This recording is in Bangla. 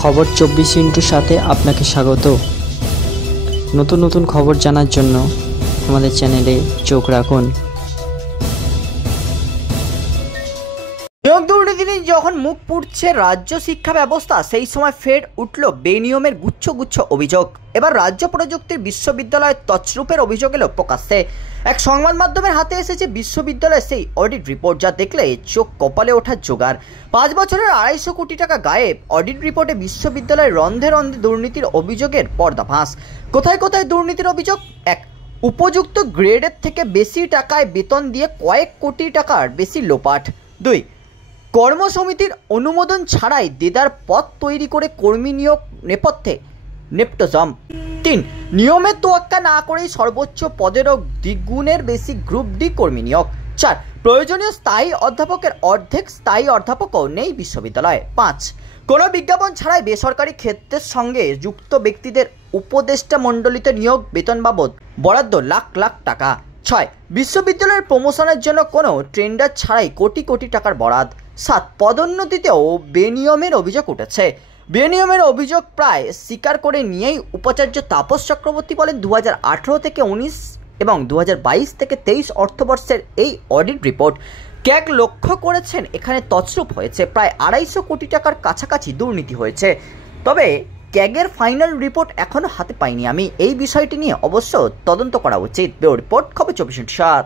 খবর 24 সাথে আপনাকে স্বাগত। নতুন নতুন খবর জানার জন্য আমাদের চ্যানেলে চোখ রাখুন। নিয়োগ দুর্নীতি নিয়ে যখন মুখ পুড়ছে রাজ্য শিক্ষা ব্যবস্থা, সেই সময় ফের উঠল বেনিয়মের গুচ্ছ গুচ্ছ অভিযোগ। এবার রাজ্য প্রযুক্তির বিশ্ববিদ্যালয়ের তছরূপের অভিযোগ এলো প্রকাশ্যে। এক সংবাদ মাধ্যমের হাতে এসেছে বিশ্ববিদ্যালয়ের সেই অডিট রিপোর্ট, যা দেখলে চোখ কপালে ওঠার জোগাড়। 5 বছরের 250 কোটি টাকা গায়েব। অডিট রিপোর্টে বিশ্ববিদ্যালয়ের রন্ধে রন্ধে দুর্নীতির অভিযোগের পর্দাফাঁস। কোথায় কোথায় দুর্নীতির অভিযোগ? এক, উপযুক্ত গ্রেডের থেকে বেশি টাকায় বেতন দিয়ে কয়েক কোটি টাকার বেশি লোপাট। 2, কর্মসমিতির অনুমোদন ছাড়াই দেদার পথ তৈরি করে কর্মী নিয়োগ নেপথ্যে নেপোটিজম। 3, নিয়মের তোয়াক্কা না করেই সর্বোচ্চ পদেরও দ্বিগুণের বেশি গ্রুপ ডি কর্মী নিয়োগ। 4, প্রয়োজনীয় স্থায়ী অধ্যাপকের অর্ধেক স্থায়ী অধ্যাপকও নেই বিশ্ববিদ্যালয়ে। 5, কোনো বিজ্ঞাপন ছাড়াই বেসরকারি ক্ষেত্রের সঙ্গে যুক্ত ব্যক্তিদের উপদেষ্টা মণ্ডলীতে নিয়োগ, বেতন বাবদ বরাদ্দ লাখ লাখ টাকা। 6, বিশ্ববিদ্যালয়ের প্রমোশনের জন্য কোনো টেন্ডার ছাড়াই কোটি কোটি টাকার বরাদ্দ। 7, পদোন্নতিতেও বেনিয়মের অভিযোগ উঠেছে। বেনিয়মের অভিযোগ প্রায় স্বীকার করে নিয়েই উপাচার্য তাপস চক্রবর্তী বলেন, 2018 থেকে 19 এবং 2022 থেকে 23 অর্থবর্ষের এই অডিট রিপোর্ট ক্যাগ লক্ষ্য করেছেন এখানে তছরূপ হয়েছে প্রায় 250 কোটি টাকার কাছাকাছি দুর্নীতি হয়েছে। তবে ক্যাগের ফাইনাল রিপোর্ট এখনও হাতে পাইনি আমি। এই বিষয়টি নিয়ে অবশ্য তদন্ত করা উচিত। ব্যুরো রিপোর্ট, খবর 24/7।